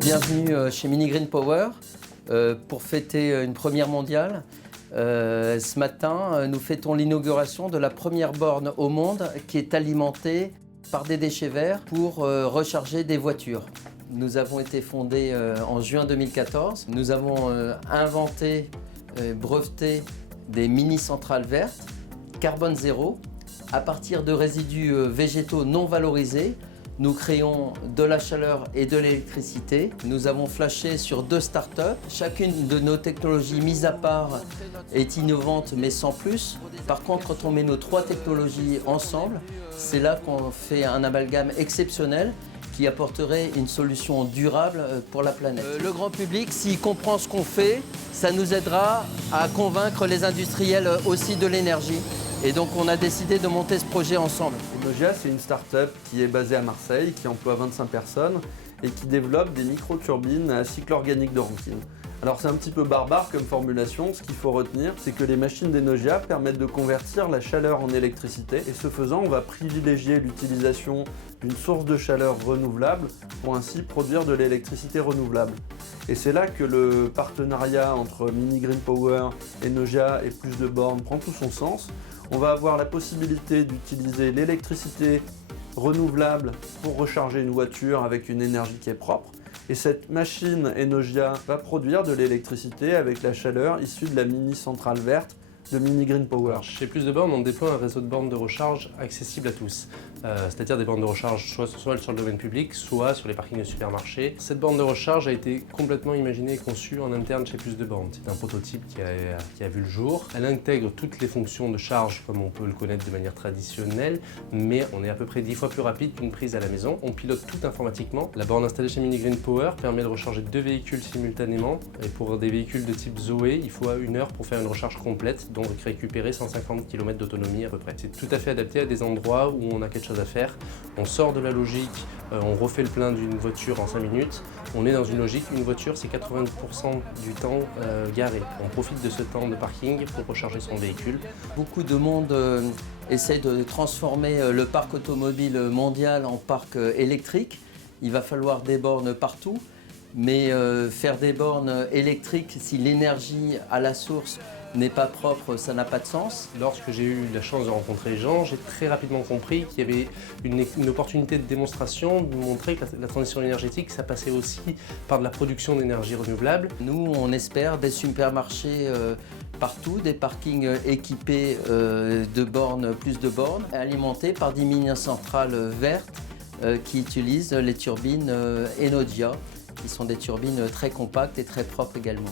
Bienvenue chez Mini Green Power pour fêter une première mondiale. Ce matin, nous fêtons l'inauguration de la première borne au monde qui est alimentée par des déchets verts pour recharger des voitures. Nous avons été fondés en juin 2014. Nous avons inventé, breveté des mini-centrales vertes, carbone zéro. À partir de résidus végétaux non valorisés, nous créons de la chaleur et de l'électricité. Nous avons flashé sur 2 startups. Chacune de nos technologies mises à part est innovante mais sans plus. Par contre, quand on met nos 3 technologies ensemble, c'est là qu'on fait un amalgame exceptionnel qui apporterait une solution durable pour la planète. Le grand public, s'il comprend ce qu'on fait, ça nous aidera à convaincre les industriels aussi de l'énergie. Et donc on a décidé de monter ce projet ensemble. Enogia, c'est une start-up qui est basée à Marseille, qui emploie 25 personnes et qui développe des micro-turbines à cycle organique de Rankine. Alors c'est un petit peu barbare comme formulation, ce qu'il faut retenir, c'est que les machines d'Enogia permettent de convertir la chaleur en électricité et ce faisant, on va privilégier l'utilisation d'une source de chaleur renouvelable pour ainsi produire de l'électricité renouvelable. Et c'est là que le partenariat entre Mini Green Power, Enogia et Plus de Bornes prend tout son sens. On va avoir la possibilité d'utiliser l'électricité renouvelable pour recharger une voiture avec une énergie qui est propre. Et cette machine Enogia va produire de l'électricité avec la chaleur issue de la mini-centrale verte de Mini Green Power. Alors, chez Plus de Bornes, on déploie un réseau de bornes de recharge accessible à tous. C'est-à-dire des bornes de recharge soit sur le domaine public, soit sur les parkings de supermarchés. Cette borne de recharge a été complètement imaginée et conçue en interne chez Plus de Bornes. C'est un prototype qui a vu le jour. Elle intègre toutes les fonctions de charge comme on peut le connaître de manière traditionnelle, mais on est à peu près 10 fois plus rapide qu'une prise à la maison. On pilote tout informatiquement. La borne installée chez Mini Green Power permet de recharger 2 véhicules simultanément. Et pour des véhicules de type Zoé, il faut 1 heure pour faire une recharge complète, donc récupérer 150 km d'autonomie à peu près. C'est tout à fait adapté à des endroits où on a quelque chose à faire. On sort de la logique, on refait le plein d'une voiture en 5 minutes. On est dans une logique, une voiture c'est 90% du temps garé. On profite de ce temps de parking pour recharger son véhicule. Beaucoup de monde essaie de transformer le parc automobile mondial en parc électrique. Il va falloir des bornes partout. Mais faire des bornes électriques, si l'énergie à la source n'est pas propre, ça n'a pas de sens. Lorsque j'ai eu la chance de rencontrer Jean, j'ai très rapidement compris qu'il y avait une opportunité de démonstration, de montrer que la transition énergétique, ça passait aussi par de la production d'énergie renouvelable. Nous, on espère des supermarchés partout, des parkings équipés de bornes, plus de bornes, alimentés par des mini-centrales vertes qui utilisent les turbines Enogia, qui sont des turbines très compactes et très propres également.